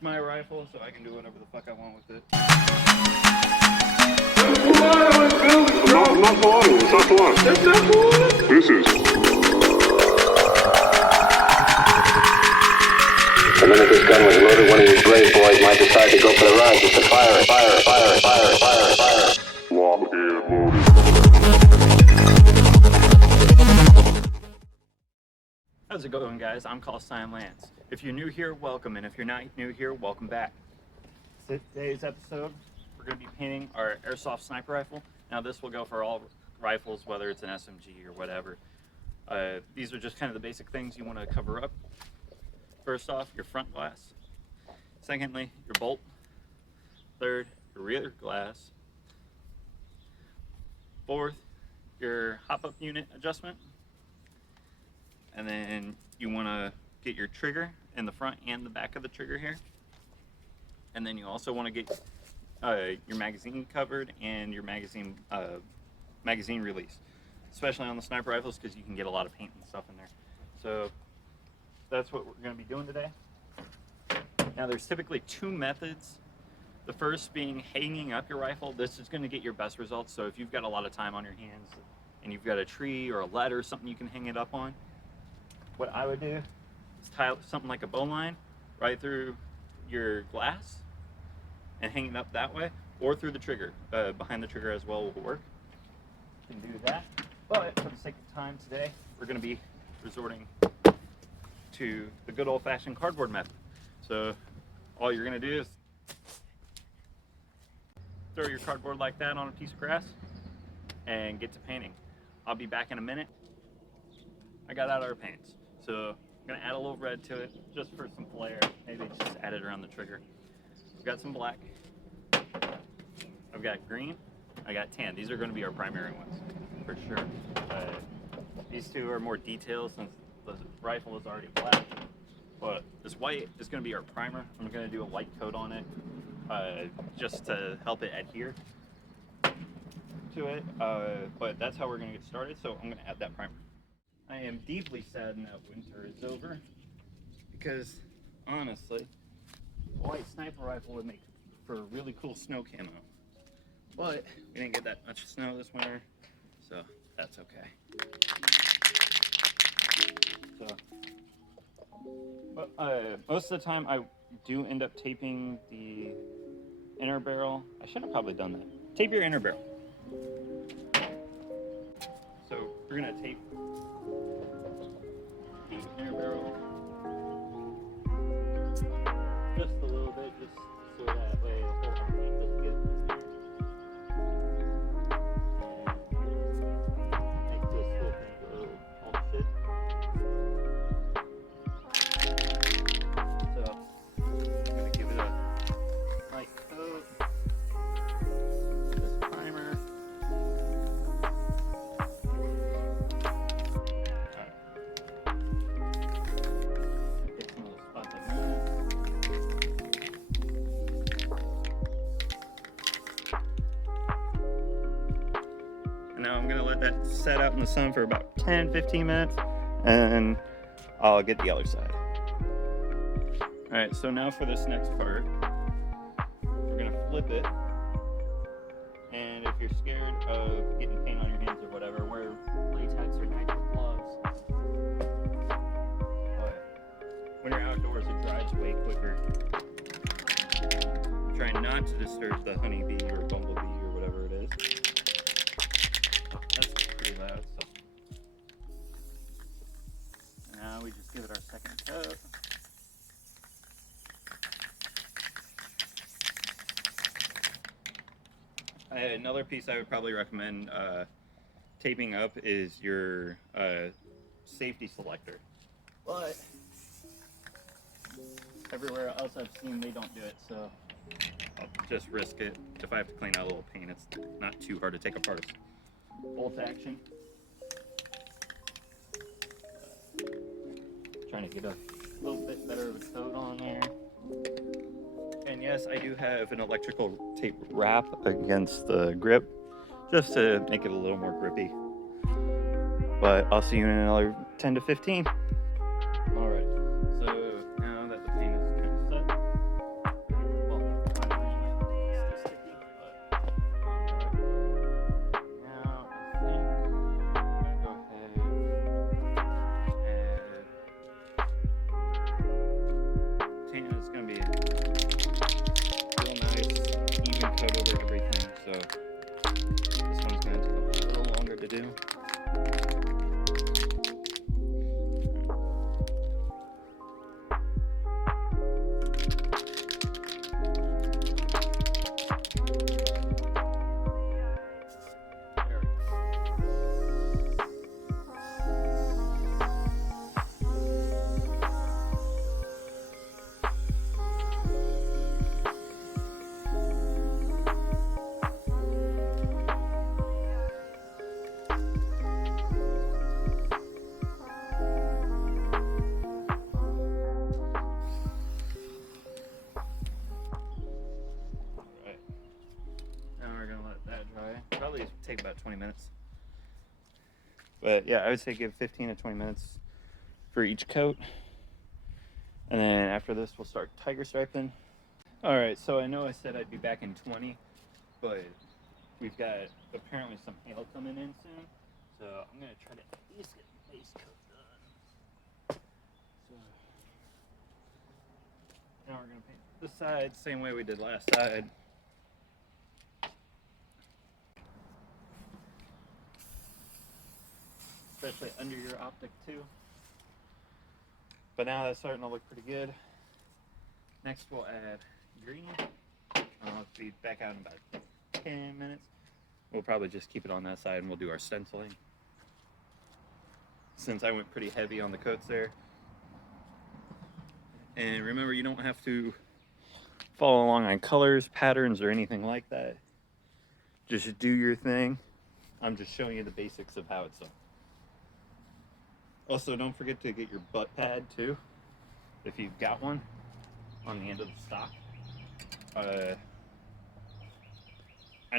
It's my rifle, so I can do whatever the fuck I want with it. Not for long. It's not for long. That's not for long. This is. The minute this gun was loaded, one of you brave boys might decide to go for the ride just to fire it, fire it, fire it, fire it, fire it, fire it. Lock and loaded. How's it going, guys? I'm Call Sign Lance. If you're new here, welcome, and if you're not new here, welcome back. Today's episode, we're going to be painting our Airsoft sniper rifle. Now, this will go for all rifles, whether it's an SMG or whatever. These are just kind of the basic things you want to cover up. First off, your front glass. Secondly, your bolt. Third, your rear glass. Fourth, your hop-up unit adjustment. And then you want to get your trigger in the front and the back of the trigger here. And then you also want to get your magazine covered and your magazine release, especially on the sniper rifles, because you can get a lot of paint and stuff in there. So that's what we're going to be doing today. Now, there's typically two methods. The first being hanging up your rifle. This is going to get your best results. So if you've got a lot of time on your hands and you've got a tree or a ladder or something you can hang it up on, what I would do is tie something like a bowline right through your glass and hang it up that way, or through the trigger. Behind the trigger as well will work. You can do that. But for the sake of time today, we're going to be resorting to the good old-fashioned cardboard method. So all you're going to do is throw your cardboard like that on a piece of grass and get to painting. I'll be back in a minute. I got out our paints. So I'm going to add a little red to it just for some flair. Maybe just add it around the trigger. I've got some black. I've got green. I got tan. These are going to be our primary ones for sure. These two are more detailed since the rifle is already black. But this white is going to be our primer. I'm going to do a light coat on it just to help it adhere to it. But that's how we're going to get started. So I'm going to add that primer. I am deeply saddened that winter is over because, honestly, a white sniper rifle would make for a really cool snow camo. But we didn't get that much snow this winter, so that's okay. So, but most of the time I do end up taping the inner barrel. I should have probably done that. Tape your inner barrel. So we're gonna tape the inner barrel just a little bit, just so that way the whole underneath doesn't get make this whole thing go all to shit. So I'm gonna give it a light coat with this primer. Now I'm gonna let that set out in the sun for about 10-15 minutes and I'll get the other side. Alright, so now for this next part, we're gonna flip it, and if you're scared of getting paint on your hands or whatever, wear latex or nitrile gloves. But when you're outdoors, it dries way quicker. Try not to disturb the honeybee or bumblebee or whatever it is. That's pretty loud. So now we just give it our second coat. Another piece I would probably recommend taping up is your safety selector. But everywhere else I've seen, they don't do it, so I'll just risk it. If I have to clean out a little paint, it's not too hard to take apart. Bolt action. Trying to get a little bit better of a coat on there. And yes, I do have an electrical tape wrap against the grip just to make it a little more grippy. But I'll see you in another 10 to 15. Alright, so now that the paint is kind of set, coat over everything, so this one's going to take a little longer to do. Probably take about 20 minutes. But yeah, I would say give 15 to 20 minutes for each coat. And then after this, we'll start tiger striping. All right, so I know I said I'd be back in 20, but we've got apparently some hail coming in soon. So I'm gonna try to at least get the base coat done. So now we're gonna paint this side same way we did last side. Especially under your optic too. But now that's starting to look pretty good. Next we'll add green. I'll be back out in about 10 minutes. We'll probably just keep it on that side and we'll do our stenciling. Since I went pretty heavy on the coats there. And remember, you don't have to follow along on colors, patterns, or anything like that. Just do your thing. I'm just showing you the basics of how it's done. Also, don't forget to get your butt pad too, if you've got one, on the end of the stock. I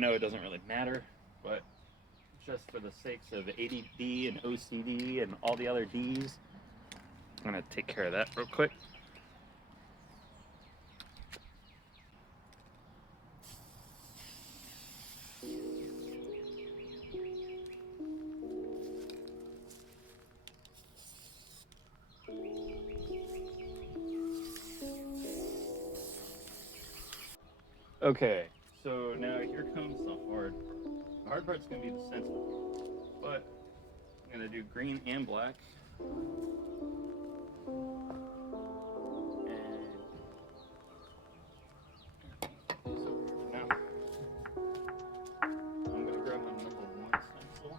know it doesn't really matter, but just for the sakes of ADD and OCD and all the other Ds, I'm gonna take care of that real quick. Okay, so now here comes the hard part. The hard part's gonna be the stencil, but I'm gonna do green and black. And so now I'm gonna grab my number 1 stencil.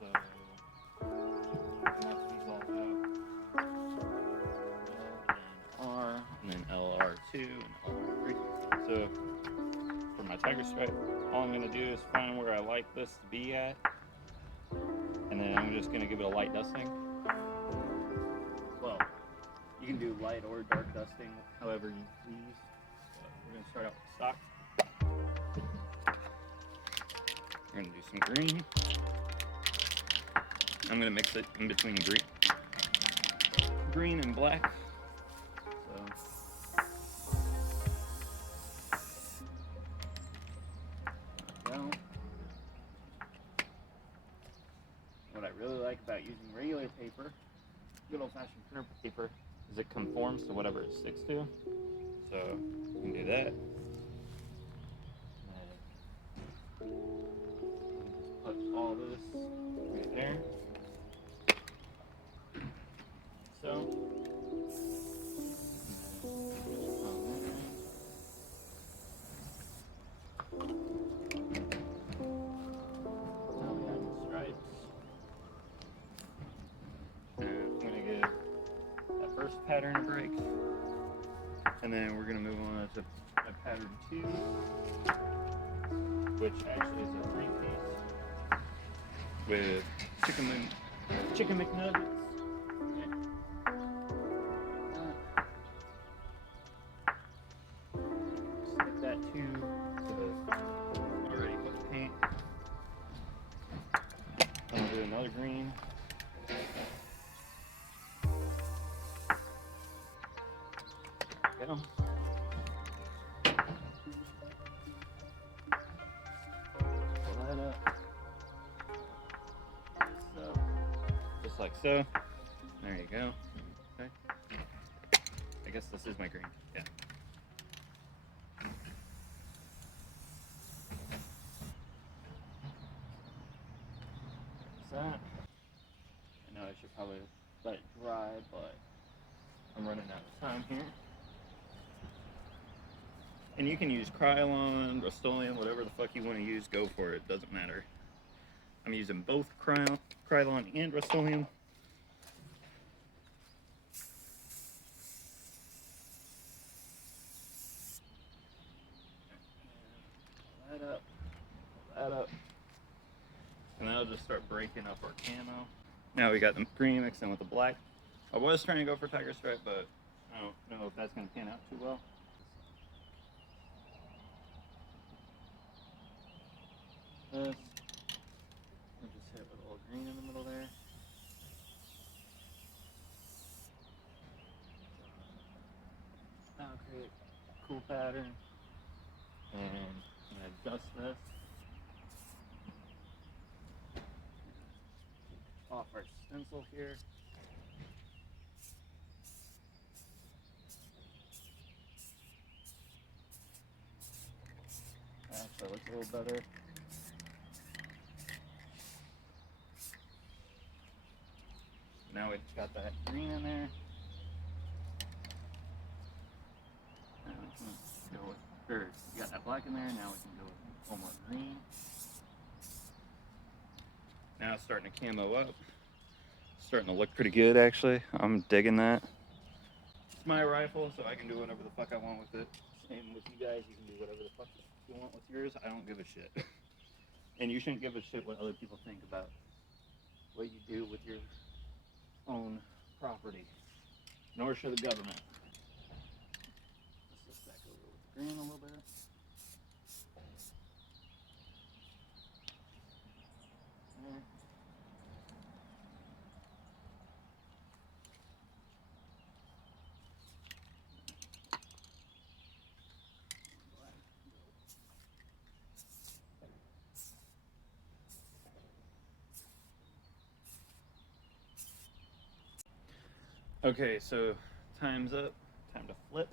So knock these all out. L and R, and then LR2 and LR3. So for my tiger stripe, all I'm going to do is find where I like this to be at, and then I'm just going to give it a light dusting. Well, you can do light or dark dusting, however you please. But we're going to start out with stock. We're going to do some green. I'm going to mix it in between green and black. What I really like about using regular paper, good old-fashioned printer paper, is it conforms to whatever it sticks to. So you can do that. Just put all this right there. So pattern break, and then we're going to move on to a pattern 2, which actually is a 3-piece with chicken McNuggets. Stick that to the already put paint. I'm going to do another green. Go. Pull that up. So, just like so. There you go. Okay. I guess this is my green. Yeah. running out of time here. And you can use Krylon, Rust-Oleum, whatever the fuck you want to use, go for it, doesn't matter. I'm using both Krylon and Rust-Oleum. Pull that up, pull that up. And then I'll just start breaking up our camo. Now we got the green mixed in with the black. I was trying to go for Tiger Stripe, but I don't know if that's going to pan out too well. This. We'll just hit with a little green in the middle there. That'll create a cool pattern. And I'm going to adjust this. Off our stencil here. Actually looks a little better. Now we've got that green in there. Now we can go with, or we got that black in there, now we can go with one more green. Now it's starting to camo up. Starting to look pretty good actually. I'm digging that. It's my rifle, so I can do whatever the fuck I want with it. Same with you guys, you can do whatever the fuck you want with yours. I don't give a shit. And you shouldn't give a shit what other people think about what you do with your own property. Nor should the government. Let's just back over with the green a little bit. There. Okay, so time's up. Time to flip.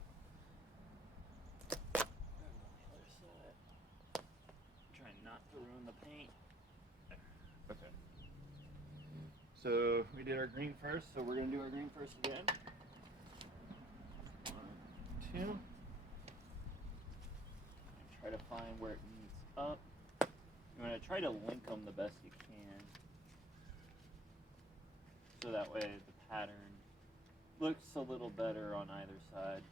And on the other side. Try not to ruin the paint. There. Okay. So we did our green first, so we're gonna do our green first again. 1, 2. Try to find where it meets up. You want to try to link them the best you can, so that way the pattern looks a little better on either side.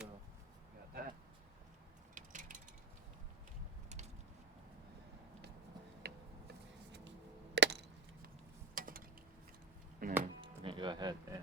So, got that. And then we're going to go ahead and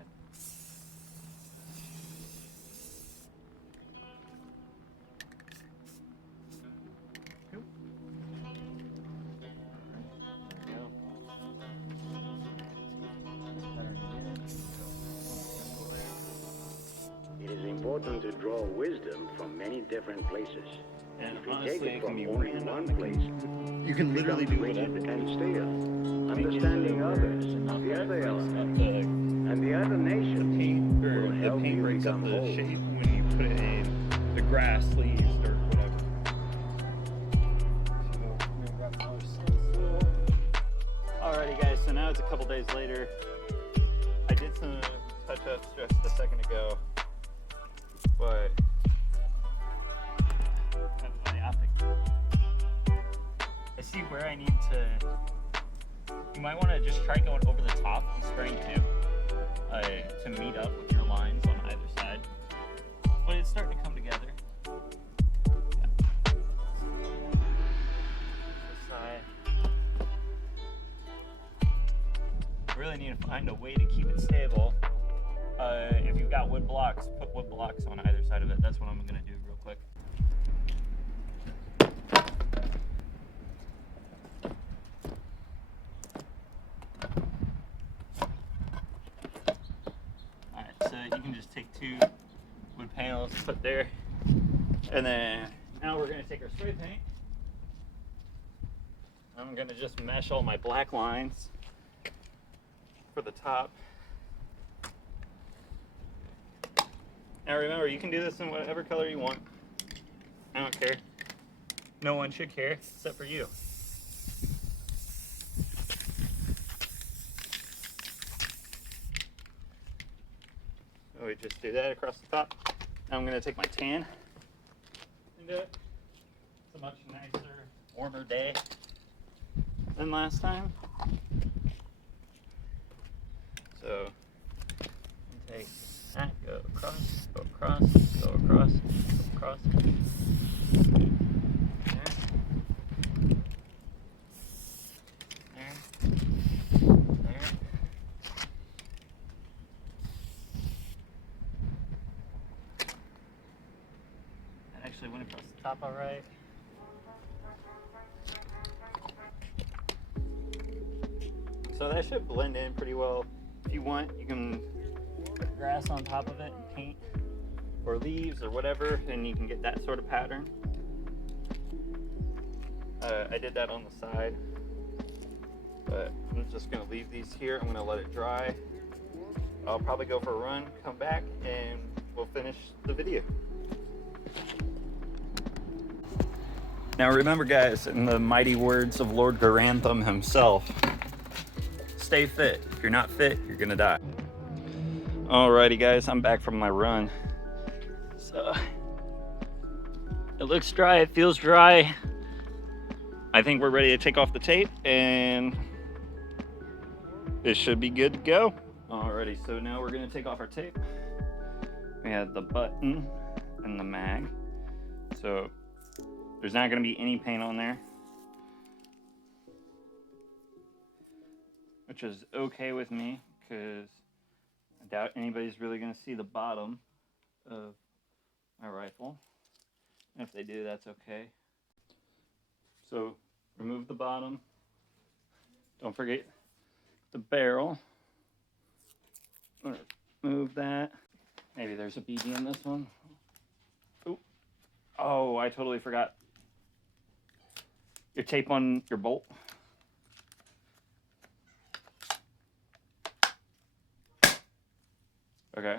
It is important to draw wisdom from many different places. And If you honestly, take it it can from be only random. one It place, can, you can literally do becomes whatever. rigid and stale. Make it Understanding so others, there's enough the other reference elements, up and the other nations paint, or will the help paint you breaks up become the whole. shape when you put it in the grass leaves or whatever. So we're gonna grab another stencil. Alrighty guys, so now it's a couple days later. I did some touch-ups just a second ago, but that's the optic. I see where I need to. You might want to just try going over the top and spraying too, to meet up with your lines on either side. But it's starting to come together. Yeah. This side. Really need to find a way to keep it stable. If you've got wood blocks, put wood blocks on either side of it. That's what I'm going to do real quick. Alright, so you can just take 2 wood panels, put there, and then now we're going to take our spray paint. I'm going to just mesh all my black lines for the top. Now remember, you can do this in whatever color you want. I don't care. No one should care, except for you. just do that across the top. Now I'm going to take my tan and do it. It's a much nicer, warmer day than last time. So take that, go across, go across, go across, go across. There. There. That actually went across the top all right. So that should blend in pretty well. If you want, you can put grass on top of it and paint, or leaves or whatever, and you can get that sort of pattern. I did that on the side, but I'm just gonna leave these here. I'm gonna let it dry. I'll probably go for a run, come back, and we'll finish the video. Now remember, guys, in the mighty words of Lord Garantham himself, stay fit. If you're not fit, you're gonna die. Alrighty, guys, I'm back from my run. So it looks dry, it feels dry. I think we're ready to take off the tape, and it should be good to go. Alrighty, so now we're gonna take off our tape. We have the button and the mag. So there's not gonna be any paint on there, which is okay with me, because I doubt anybody's really gonna see the bottom of my rifle. And if they do, that's okay. So remove the bottom. Don't forget the barrel. Move that. Maybe there's a BB in this one. Ooh. Oh, I totally forgot your tape on your bolt. Okay,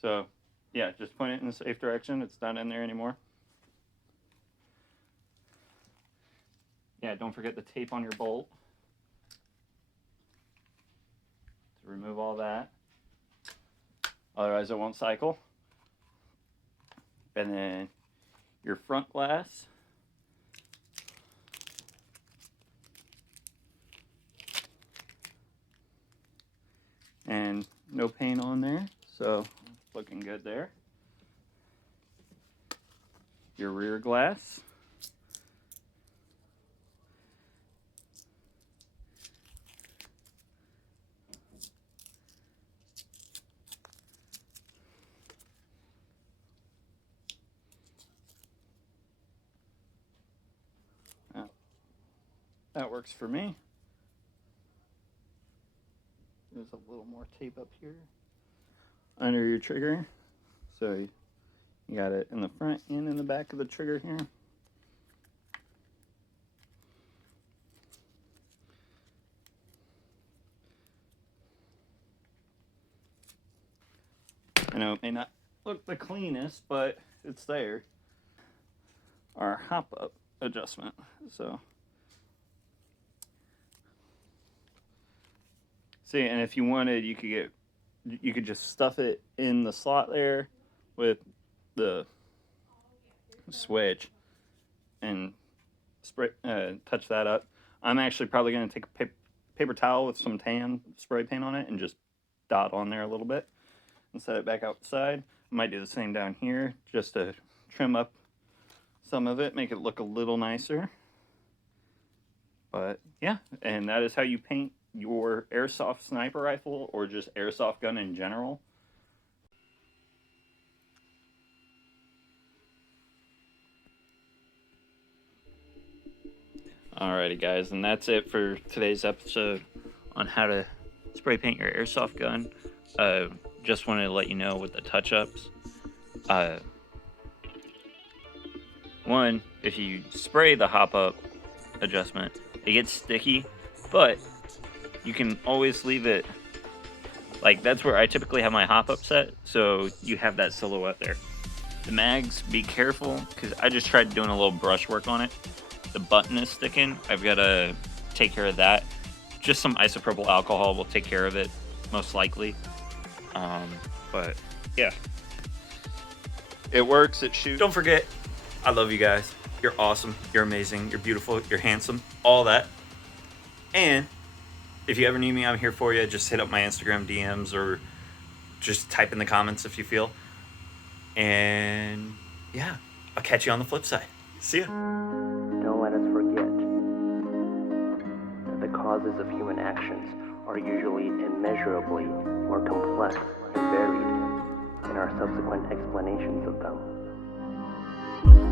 so yeah, just point it in the safe direction. It's not in there anymore. Yeah, don't forget the tape on your bolt. To remove all that. Otherwise it won't cycle. And then your front glass. And no paint on there, so looking good there. Your rear glass. That works for me. There's a little more tape up here under your trigger. So you got it in the front and in the back of the trigger here. I know it may not look the cleanest, but it's there. Our hop up adjustment. So see, and if you wanted, you could just stuff it in the slot there with the switch and spray, touch that up. I'm actually probably going to take a paper towel with some tan spray paint on it and just dot on there a little bit and set it back outside. I might do the same down here just to trim up some of it, make it look a little nicer. But yeah, and that is how you paint your airsoft sniper rifle, or just airsoft gun in general. Alrighty, guys, and that's it for today's episode on how to spray paint your airsoft gun. Just wanted to let you know with the touch-ups. One, if you spray the hop-up adjustment, it gets sticky, but you can always leave it, like, that's where I typically have my hop-up set, so you have that silhouette there. The mags, be careful, because I just tried doing a little brush work on it. The button is sticking. I've got to take care of that. Just some isopropyl alcohol will take care of it, most likely. But Yeah. It works, it shoots. Don't forget, I love you guys. You're awesome. You're amazing. You're beautiful. You're handsome. All that. And if you ever need me, I'm here for you. Just hit up my Instagram DMs or just type in the comments if you feel. And yeah, I'll catch you on the flip side. See ya. Don't let us forget that the causes of human actions are usually immeasurably more complex and varied in our subsequent explanations of them.